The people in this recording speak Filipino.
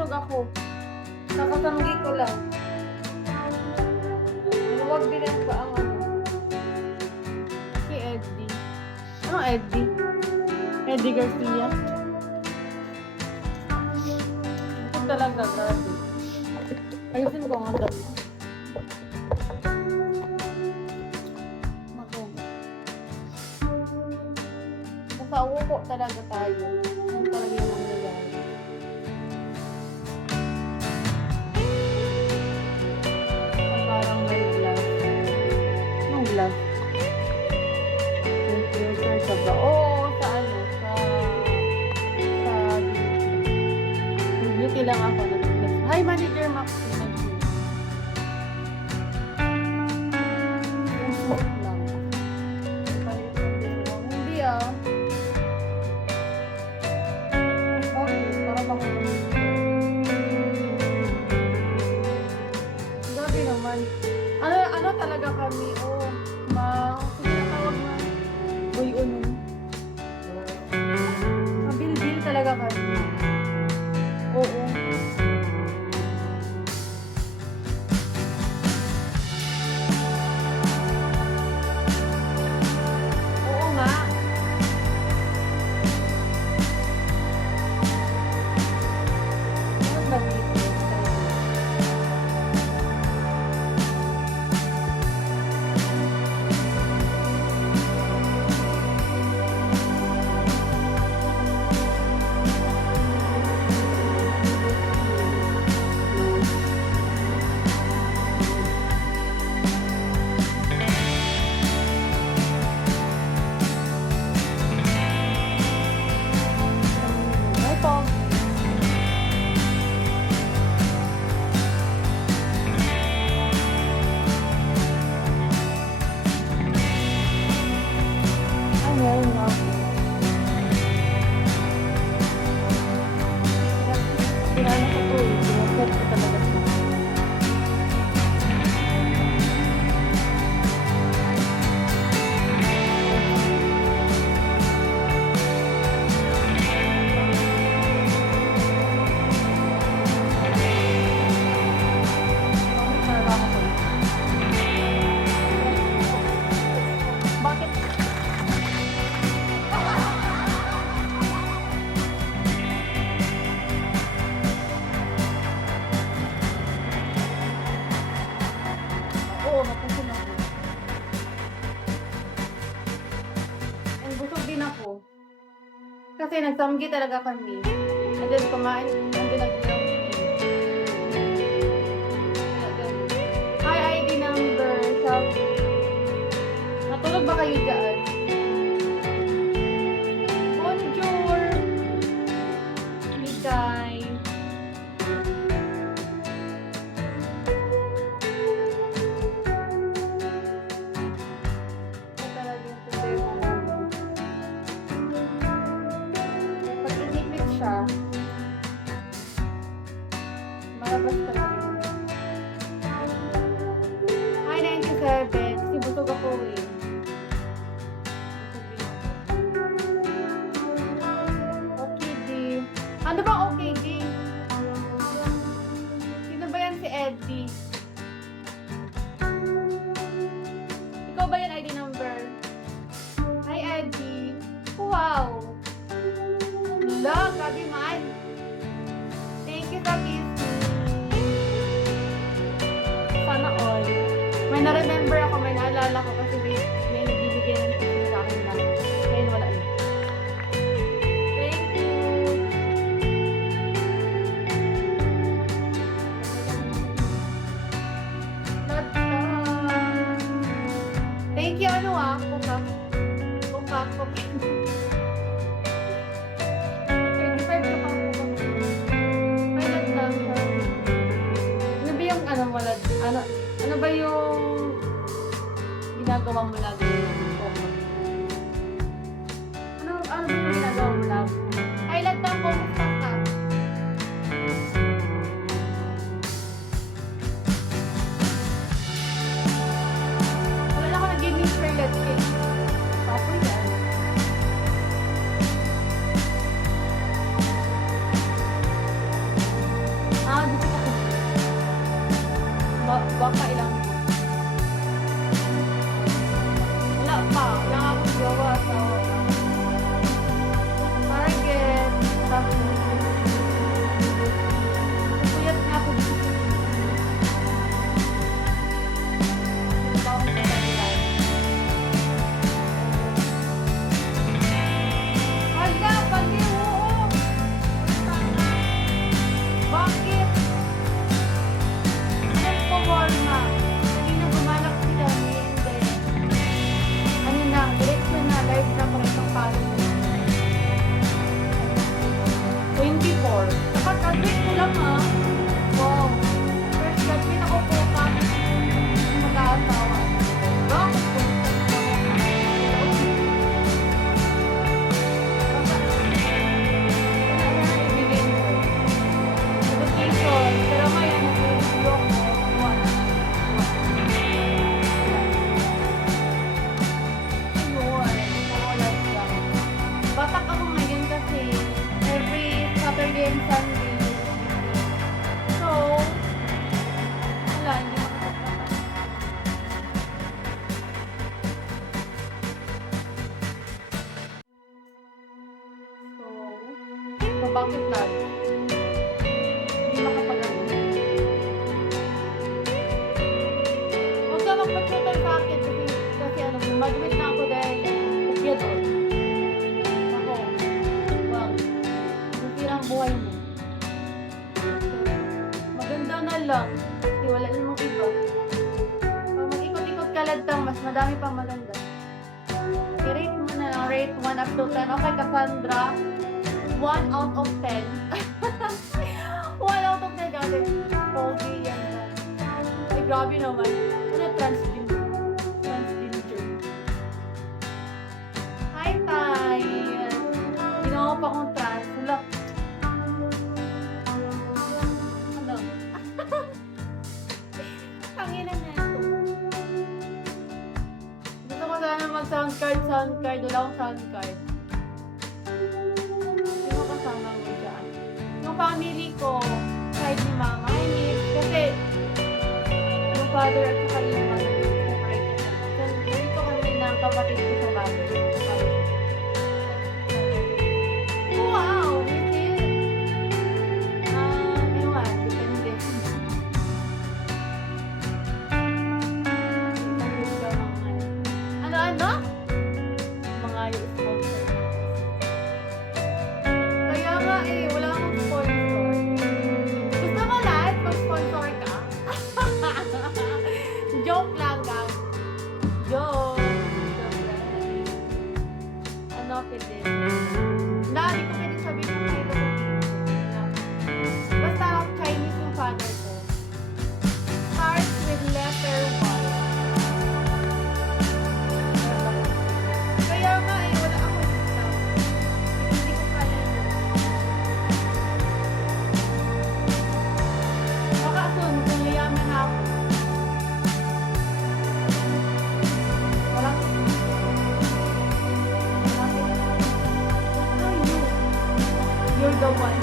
busog ako. Nakatanggi ko lang. Huwag din ang paang ano. Si Eddie. Ano Eddie? Eddie Garcia? Ito talaga, grabe. Ayusin ko ang dami. Ako. Basta upo talaga tayo. Ano talaga yung nangyayari. Parang may glass. Anong glass? May filter sa ba? Oo, sa ano? Sa beauty lang ako na glass. Hi, Manager Max. Yung smooth lang. Hindi ah. Okay, para bang grabe naman. Ano talaga kami? Oh, tinatawag na. Uy, unong. Mabil-bil talaga kami. Oo. Oo nga. Ano ba dito? Ay po. Ay, meron na ako. Pinano ko po eh. Pinapet ko talaga siya. Bakit? Oo, napusin ako. And busog din ako. Kasi nagsamgi talaga kami. And then kumain, and then nag-inom. Hi, ID number. Natulog ba kayo dyan? Bonjour! Ligay. Ito talaga yung problema namin. Pag inipit siya, malabas talaga. Hi, 97. Kasi busog ako eh. Okay, D. Ano ba okay, D? Sino ba yan si Eddie? Ikaw ba yan ID number? Hi, Eddie. Wow! Love, grabe man. Thank you sa kiss me. Sana all. May na-remember ako, may naalala ko kasi may nagbibigay ng kiss sa akin lang. Ngayon wala na. Thank you. Thank you, ano ah, Kukak. 25 ka pang Kukak. May nagtang ka. Ano ba yung ano mo ano ba yung ginagawa mo lagi ng Kukak? Ano ba yung ginagawa mo lagi? Ay, lagtang kumusta ka? Wala ako nag-gaming for let's get. Papo yan. bakit lang? Hindi makapag-ano. Huwag ka magpa-tutor sa akin kasi ano, graduate na ako dahil kukyador. Ako, well, nasira ang buhay mo. Maganda na lang. Kasi wala namang iba. Pag mag-ikot-ikot ka lang, mas madami pang maganda. I-rate mo na lang. Rate 1 up to 10. Okay, Cassandra. 1 out of 10. 1 out of 10 kasi. Pogi yan. Ay, grabe naman. Ano, transgender? Transgender. Hi, Tay. Ginawa pa akong trans. Wala. Ano? Tanginan na ito. Gusto ko sana mag-sound card. Wala akong sound card. Sino kasama mo dyan? Yung family ko, side ni mama, I miss. Kasi, yung father at saka yung mother, separated na. So, dito kami ng kapatid ko sa bago. Wow! Miss you? Ewan, depende. Ano? Mga yung sponsor. Kaya nga wala akong sponsor. Gusto mo lahat mag-sponsor ka? Joke lang, gang. Joke. Joke lang. Ano, pwede? Hindi ko pwede sabihin ng kayo. Basta Chinese yung father ko. Starts with letter Y. Kaya nga wala ako dito. Hindi ko kaya yun. Baka soon, kung yayaman na ako. Wala ko. Wala ko. Ay, you're the one.